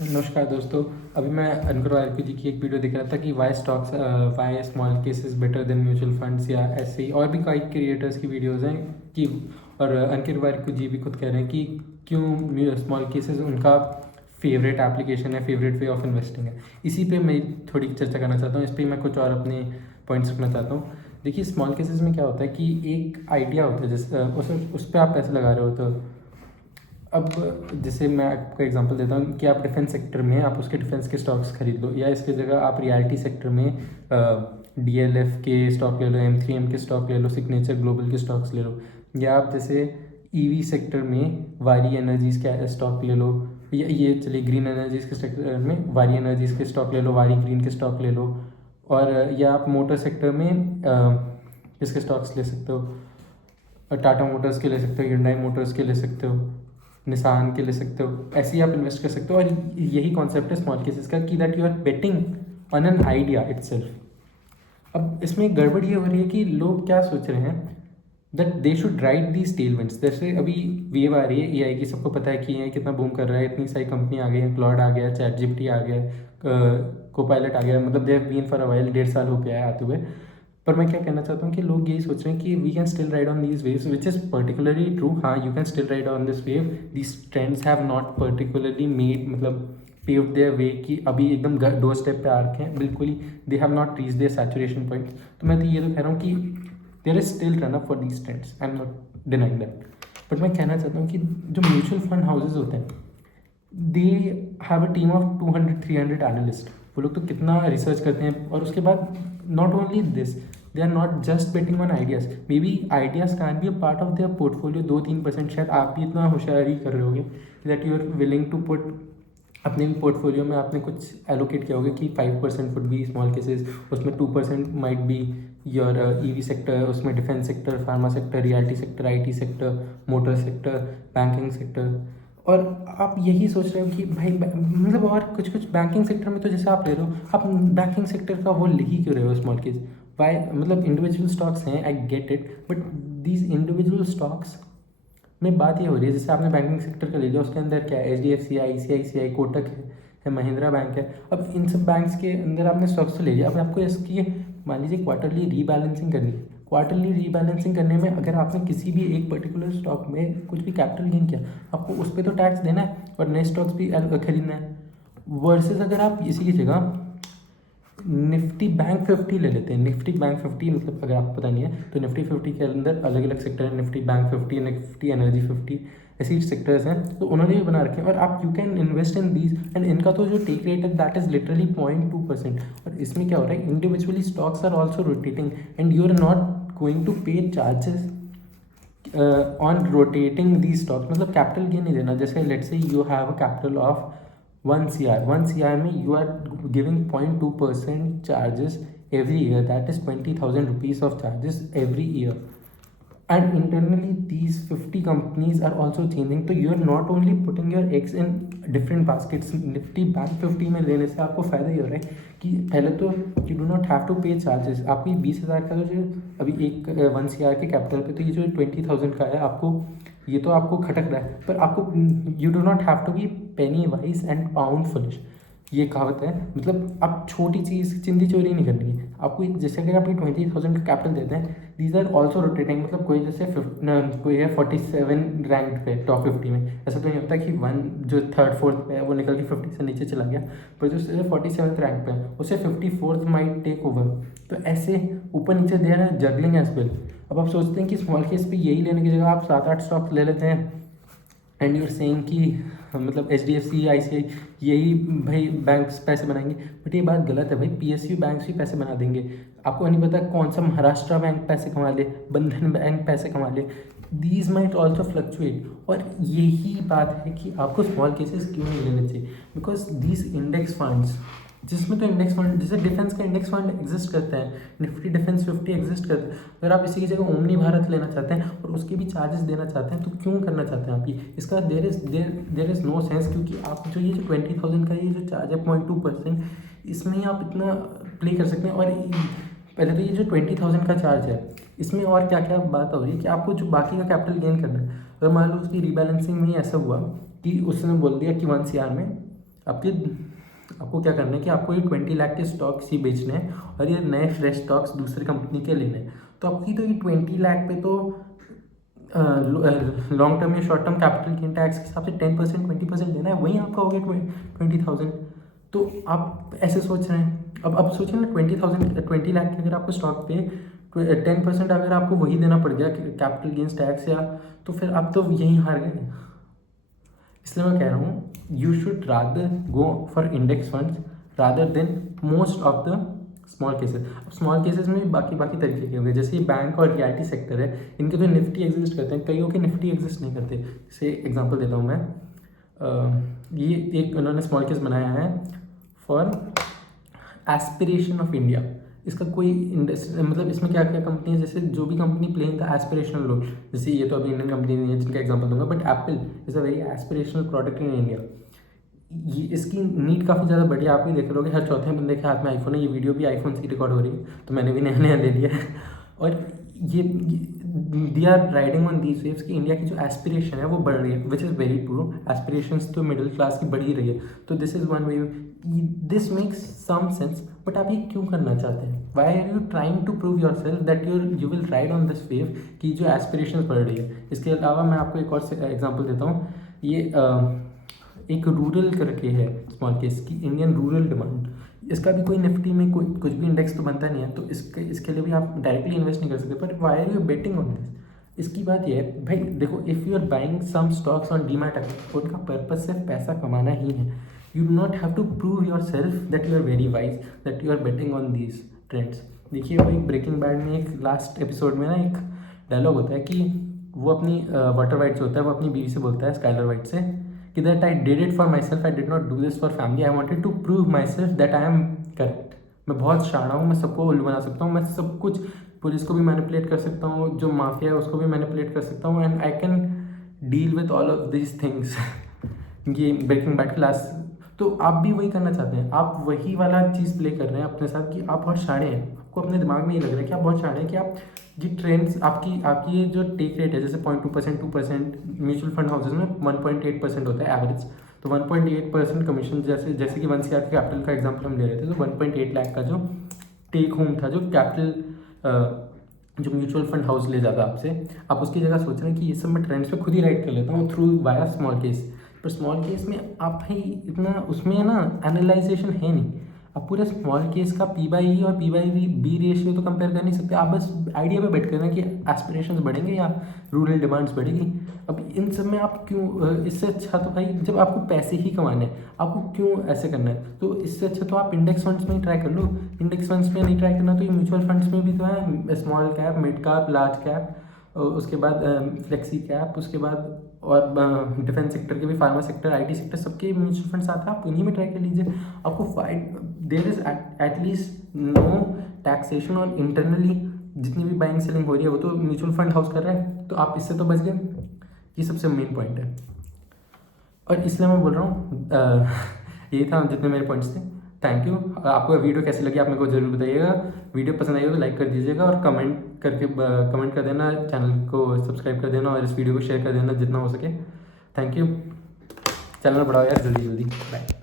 नमस्कार दोस्तों। अभी मैं अनकर वारिक जी की एक वीडियो देख रहा था कि why small cases better than mutual funds, या ऐसे ही और भी कई क्रिएटर्स की वीडियोस हैं कि, और अनकर वारिक जी भी खुद कह रहे हैं कि क्यों स्मॉल केसेस उनका फेवरेट एप्लीकेशन है, फेवरेट वे ऑफ इन्वेस्टिंग है। इसी पे मैं थोड़ी चर्चा करना चाहता हूँ, इस पर मैं कुछ और अपने पॉइंट्स रखना चाहता हूँ। देखिए, स्मॉल केसेस में क्या होता है कि एक आइडिया होता है, जैसे उस पर आप पैसे लगा रहे हो। तो अब जैसे मैं आपको एग्जांपल देता हूँ कि आप डिफेंस सेक्टर में आप उसके डिफेंस के स्टॉक्स खरीद लो, या इसके जगह आप रियलिटी सेक्टर में DLF के स्टॉक ले लो, M3M के स्टॉक ले लो, सिग्नेचर ग्लोबल के स्टॉक्स ले लो, या आप जैसे EV सेक्टर में वारी एनर्जीज़ के स्टॉक ले लो, या ये चलिए ग्रीन एनर्जीज़ के सेक्टर में वारी एनर्जीज़ के स्टॉक ले लो, वारी ग्रीन के स्टॉक ले लो। और या आप मोटर सेक्टर में किसके स्टॉक्स ले सकते हो, टाटा मोटर्स के ले सकते हो, hyundai मोटर्स के ले सकते हो, निसान के ले सकते हो। ऐसे ही आप इन्वेस्ट कर सकते हो। और यही कॉन्सेप्ट है स्मॉल केसेस का कि that you are betting on an idea itself. अब इसमें गड़बड़ ये हो रही है कि लोग क्या सोच रहे हैं, that they should ride these टेलमेंट्स। जैसे अभी वेव आ रही है AI की, सबको पता है कि ये कितना बूम कर रहा है, इतनी सारी कंपनी आ गई है, क्लॉड आ गया, ChatGPT आ गया, Copilot आ गया, मतलब they have been for a while, 1.5 साल हो गया है आते हुए। पर मैं क्या कहना चाहता हूँ कि लोग यही सोच रहे हैं कि we can still ride on these waves, which is particularly true. हाँ, you can still ride on this wave. These trends have not particularly made, मतलब पेव्ड देयर वे कि अभी एकदम डोर स्टेप पे आ रखे हैं, बिल्कुल ही they have not reach their saturation point. तो मैं तो ये तो कह रहा हूँ कि there is still run up for these trends, I am not denying that. But मैं कहना चाहता हूँ कि जो म्यूचुअल फंड हाउसेज होते हैं, they have a team of 200-300 analyst. वो लोग तो कितना रिसर्च करते हैं, और उसके बाद not only this, they are not just betting on ideas. Maybe ideas can be a part of their portfolio. 2-3% शायद आप भी इतना होशियारी कर रहे होगे that you are willing to put अपने पोर्टफोलियो में। आपने कुछ एलोकेट किया होगा कि 5% वुड बी स्मॉल केसेस, उसमें 2% might be your EV sector, उसमें defence sector, pharma sector, reality sector, IT sector, motor sector, banking sector. और आप यही सोच रहे हो कि भाई मतलब, और कुछ कुछ बैंकिंग सेक्टर में तो जैसे आप ले रहे हो, आप बैंकिंग सेक्टर का वो ले ही क्यों रहे हो स्मॉल केस। वाई, मतलब इंडिविजुअल स्टॉक्स हैं, I get it, but these individual stocks में बात ये हो रही है, जैसे आपने बैंकिंग सेक्टर का ले लिया, उसके अंदर क्या है, HDFC, ICICI, कोटक है, महिंद्रा बैंक है। अब इन सब बैंक्स के अंदर आपने स्टॉक्स तो ले लिया, अब आपको इसकी मान लीजिए क्वार्टरली रीबैलेंसिंग करनी है। क्वार्टरली रीबैलेंसिंग करने में अगर आपने किसी भी एक पर्टिकुलर स्टॉक में कुछ भी कैपिटल गेन किया, आपको उस पर तो टैक्स देना है, और नए स्टॉक्स भी खरीदना है। वर्सेस अगर आप इसी की जगह निफ्टी बैंक 50 ले लेते हैं। निफ्टी बैंक 50, मतलब अगर आपको पता नहीं है तो निफ्टी 50 के अंदर अलग अलग सेक्टर है, निफ्टी बैंक 50, निफ्टी एनर्जी 50, ऐसी सेक्टर्स हैं। तो उन्होंने भी बना रखे हैं, और आप you can invest in these. And इनका तो जो टेक रेट है दैट इज लिटरली 0.2%। और इसमें क्या हो रहा है, individually stocks are also rotating, and you are not going to pay charges on rotating the stocks. मतलब कैपिटल गेन नहीं देना। जैसे let's say you have a capital of 1 CR में you are giving 0.2% charges every year, that is 20,000 rupees of charges every year. And internally these 50 companies are also changing, तो you are not only putting your eggs in different baskets। Nifty bank 50 में लेने से आपको फ़ायदा ये हो रहा है कि पहले तो you do not have to pay charges। आपको 20,000 का जो अभी एक 1 CR के कैपिटल पे, तो ये जो 20,000 का है, आपको ये तो आपको खटक रहा है, पर आपको you do not have to be penny wise and pound foolish. ये कहावत है, मतलब आप छोटी चीज़ चिंदी चोरी नहीं करनी है आपको। जैसे अगर आप 20,000 का कैपिटल देते हैं, दीज आर ऑल्सो रोटेटिंग। मतलब कोई जैसे कोई है 47 रैंक पे टॉप 50 में, ऐसा तो नहीं होता कि वन जो 3rd-4th पे है वो निकल के 50 से नीचे चला गया, पर जो 47th रैंक पे है उसे 54th माइट टेक ओवर। तो ऐसे ऊपर नीचे दे रहा है, जगलिंग एज वेल। अब आप सोचते हैं कि स्मॉल केस पे यही लेने की जगह आप 7-8 स्टॉक्स ले लेते हैं, एंड यू आर सेइंग कि मतलब HDFC, ICI यही भाई बैंक्स पैसे बनाएंगे। बट ये बात गलत है भाई, PSU बैंक्स भी पैसे बना देंगे। आपको नहीं पता कौन सा महाराष्ट्र बैंक पैसे कमा ले, बंधन बैंक पैसे कमा ले। These might also fluctuate. और यही बात है कि आपको स्मॉल केसेस क्यों नहीं लेने चाहिए, बिकॉज दीज इंडेक्स फंड्स, जिसमें तो इंडेक्स फंड, जैसे डिफेंस का इंडेक्स फंड एग्जिस्ट करता है, निफ्टी डिफेंस 50 एग्जिस्ट करता है। अगर आप इसी की जगह ओमनी भारत लेना चाहते हैं और उसके भी चार्जेस देना चाहते हैं, तो क्यों करना चाहते हैं आप ये, इसका देर इज़ नो सेंस। क्योंकि आप जो ये जो 20,000 का ये जो चार्ज है 0.2%, इसमें ही आप इतना प्ले कर सकते हैं। और पहले तो ये जो 20,000 का चार्ज है, इसमें और क्या क्या बात हो रही है कि आपको जो बाकी का कैपिटल गेन करना है। अगर मान लो उसकी रीबैलेंसिंग में ऐसा हुआ कि उसने बोल दिया कि 1 CR में आपको क्या करना है कि आपको ये 20 लाख के स्टॉक्स ही बेचने हैं और ये नए फ्रेश स्टॉक्स दूसरी कंपनी के लेने हैं। तो आपकी तो ये 20 लाख पे तो लॉन्ग टर्म या short term capital gain tax के हिसाब से 10% 20% देना है, वहीं आपका हो गया 20,000। तो आप ऐसे सोच रहे हैं। अब सोचिए ना 20 लाख के अगर आपको स्टॉक पे 10% अगर आपको वही देना पड़ गया कैपिटल गेन्स टैक्स या, तो फिर आप तो यहीं हार गए। इसलिए मैं कह रहा हूँ you should rather go for index funds rather than most of the small cases. अब स्मॉल केसेस में भी बाकी तरीके के होंगे, जैसे ये बैंक और रियलिटी सेक्टर है, इनके तो निफ्टी एग्जिस्ट करते हैं, कईयों के निफ्टी एग्जिस्ट नहीं करते। जैसे एग्जांपल देता हूँ मैं, ये एक उन्होंने स्मॉल केस बनाया है फॉर एस्पिरेशन ऑफ इंडिया। इसका कोई मतलब इसमें क्या क्या कंपनी है, जैसे जो भी company playing the aspirational role, जैसे ये तो अभी इंडियन कंपनी नहीं है जिनका एग्जांपल दूंगा, but Apple is a very aspirational product in India. ये इसकी नीड काफ़ी ज़्यादा बढ़िया, आप भी देख रहे हर चौथे बंदे के हाथ में आईफोन है। ये वीडियो भी आईफोन से रिकॉर्ड हो रही है, तो मैंने भी नया नया ले लिया है। और ये they are riding on these waves कि इंडिया की जो एस्पिरेशन है वो बढ़ रही है, which is very true. Aspirations तो मिडिल क्लास की बढ़ ही रही है, तो this is one way, this makes some sense. But आप ये क्यों करना चाहते हैं? Why are you trying to prove yourself that you will ride on this wave कि जो एस्पिरेशन बढ़ रही है? इसके अलावा मैं आपको एक और एग्जाम्पल देता हूँ। ये एक रूरल करके है स्मॉल केस की, इंडियन रूरल डिमांड। इसका भी कोई निफ्टी में कोई कुछ भी इंडेक्स तो बनता नहीं है, तो इसके लिए भी आप डायरेक्टली इन्वेस्ट नहीं कर सकते। But why are you betting on this? इसकी बात यह है भाई, देखो, if you are buying some stocks on demat account, उनका पर्पज सिर्फ पैसा कमाना ही है। You do not have to prove yourself that you are very wise, that you are betting on these trends. देखिए भाई, ब्रेकिंग बैड में एक लास्ट एपिसोड में ना एक डायलॉग होता है कि वो अपनी वाटर वाइट जो होता है वो अपनी बीवी से बोलता है, स्काइलर वाइट से, कि that I did it for myself, I did not do this for family, I wanted to prove myself that I am correct. मैं बहुत शाना हूँ, मैं सबको उल्लू बना सकता हूँ, मैं सब कुछ, पुलिस को भी मैनिपुलेट कर सकता हूँ, जो माफिया है उसको भी मैनिपुलेट कर सकता हूँ, and I can deal with all of this things. ये ब्रेकिंग बैड क्लास। तो आप भी वही करना चाहते हैं, आप वही वाला चीज़ प्ले कर रहे हैं अपने साथ कि आप बहुत शाणे हैं। आपको अपने दिमाग में ये लग रहा है कि आप बहुत शाणे हैं, कि आप ये ट्रेंड्स, आपकी ये जो टेक रेट है, जैसे 0.2% 2%, म्यूचुअल फंड हाउसेज में 1.8% होता है एवरेज। तो 1.8% कमीशन, जैसे कि 1 CR के कैपिटल का एग्जाम्पल हम ले रहे थे, तो 1.8 लाख का जो टेक होम था, जो कैपिटल जो म्यूचुअल फंड हाउस ले जाता आपसे, आप उसकी जगह सोच रहे हैं कि ये सब मैं ट्रेंड्स पे खुद ही राइड कर लेता हूँ थ्रू वाया स्मॉल केस। पर स्मॉल केस में आप भाई इतना उसमें ना एनालाइजेशन है नहीं। आप पूरे स्मॉल केस का P/E और P/B रेशियो तो कंपेयर कर नहीं सकते। आप बस आइडिया पे बैठ कर रहे हैं कि एस्पिरेशंस बढ़ेंगे या रूरल डिमांड्स बढ़ेगी। अब इन सब में आप क्यों, इससे अच्छा तो भाई जब आपको पैसे ही कमाने हैं, आपको क्यों ऐसे करना है? तो इससे अच्छा तो आप इंडेक्स फंड्स में ही ट्राई कर लो। इंडेक्स फंड्स में नहीं ट्राई करना तो ये म्यूचुअल फंड्स में भी तो है, small cap, mid cap, large cap, उसके बाद फ्लेक्सी कैप, उसके बाद और डिफेंस सेक्टर के भी, फार्मा सेक्टर, IT सेक्टर, सबके म्यूचुअल फंड्स आते हैं। आप उन्हीं में ट्राई कर लीजिए। आपको there is at least no taxation और इंटरनली जितनी भी बाइंग सेलिंग हो रही है वो तो म्यूचुअल फंड हाउस कर रहा है, तो आप इससे तो बच गए। ये सबसे मेन पॉइंट है, और इसलिए मैं बोल रहा हूँ यही था जितने मेरे पॉइंट्स थे। Thank you. आपको वीडियो कैसी लगी आप मेरे को जरूर बताइएगा। वीडियो पसंद आई हो तो लाइक कर दीजिएगा, और कमेंट कर देना, चैनल को सब्सक्राइब कर देना, और इस वीडियो को शेयर कर देना जितना हो सके। Thank you. चैनल बढ़ाओ यार, जल्दी जल्दी। बाय।